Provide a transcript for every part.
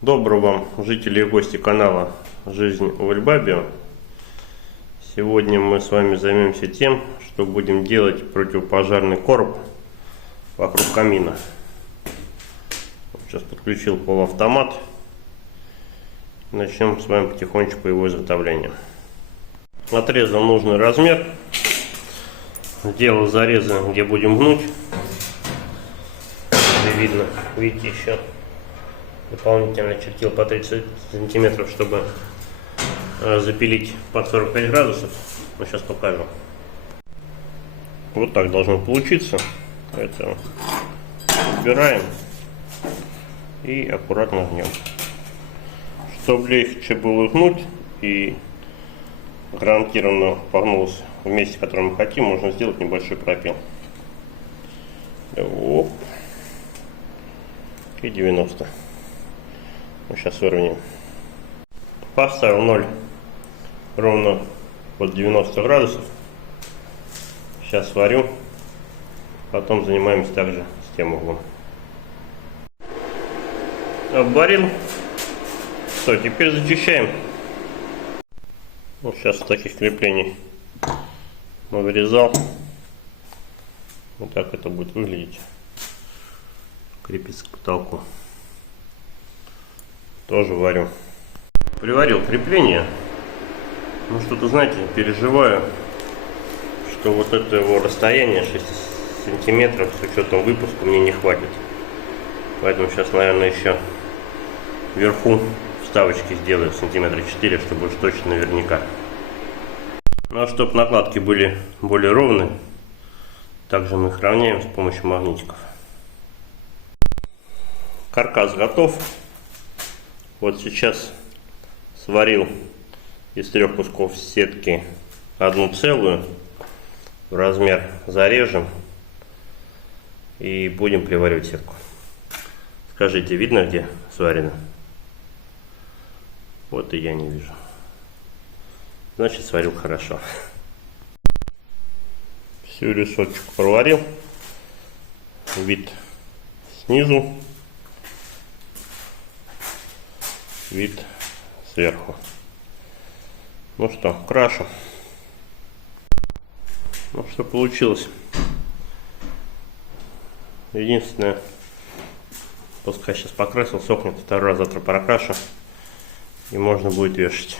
Доброго вам, жители и гости канала «Жизнь в Альбабе». Сегодня мы с вами займемся тем, что будем делать противопожарный короб вокруг камина. Сейчас подключил полуавтомат. Начнем с вами потихонечку его изготовления. Отрезал нужный размер. Сделал зарезы, где будем гнуть. Видно, видите, еще дополнительно чертил по 30 сантиметров, чтобы запилить под 45 градусов. Но сейчас покажу. Вот так должно получиться. Это убираем и аккуратно гнем. Чтобы легче было гнуть и гарантированно погнулось в месте, которое мы хотим, можно сделать небольшой пропил. Оп. И 90. Сейчас выровняем. Поставил 0 ровно под 90 градусов. Сейчас сварю. Потом занимаемся также с тем углом. Обварил. Что, теперь зачищаем. Вот сейчас таких креплений вырезал. Вот так это будет выглядеть. Крепится к потолку. Тоже варю. Приварил крепление. Ну что-то, знаете, переживаю, что вот этого расстояния 6 сантиметров с учетом выпуска мне не хватит. Поэтому сейчас, наверное, еще вверху вставочки сделаю сантиметра 4, чтобы уж точно наверняка. Ну а чтобы накладки были более ровные, также мы их равняем с помощью магнитиков. Каркас готов. Вот сейчас сварил из 3 кусков сетки одну целую. В размер зарежем и будем приваривать сетку. Скажите, видно, где сварено? Вот и я не вижу. Значит, сварил хорошо. Всю решеточку проварил. Вид снизу. Вид сверху. Ну что, крашу. Ну что получилось. Единственное, пускай сейчас покрасил, сохнет, второй раз завтра прокрашу. И можно будет вешать.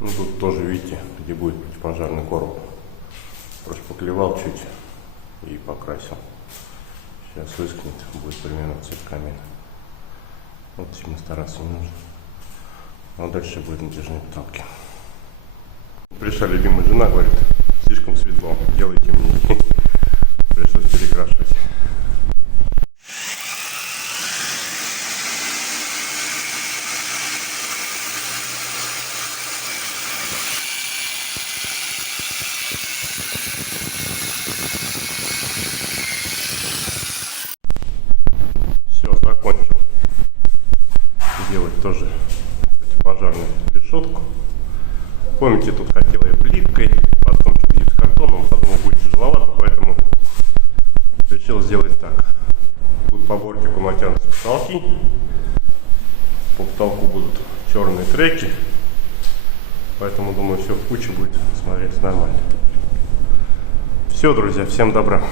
Ну тут тоже видите, где будет противопожарный короб. Просто поклевал чуть и покрасил. Сейчас выскнет, будет примерно цвет камина. Вот сильно стараться не нужно. А дальше будет натяжные потолки. Пришла любимая жена, говорит, слишком светло, делайте мне. Пришлось перекрашивать. Все, закончил делать тоже противопожарную решетку. Помните, тут хотел я плиткой, потом гипсокартоном, подумал, будет тяжеловато, поэтому решил сделать так. Тут по бортику натянутся потолки, по потолку будут черные треки, поэтому думаю, все в куче будет смотреться нормально. Все, друзья, всем добра.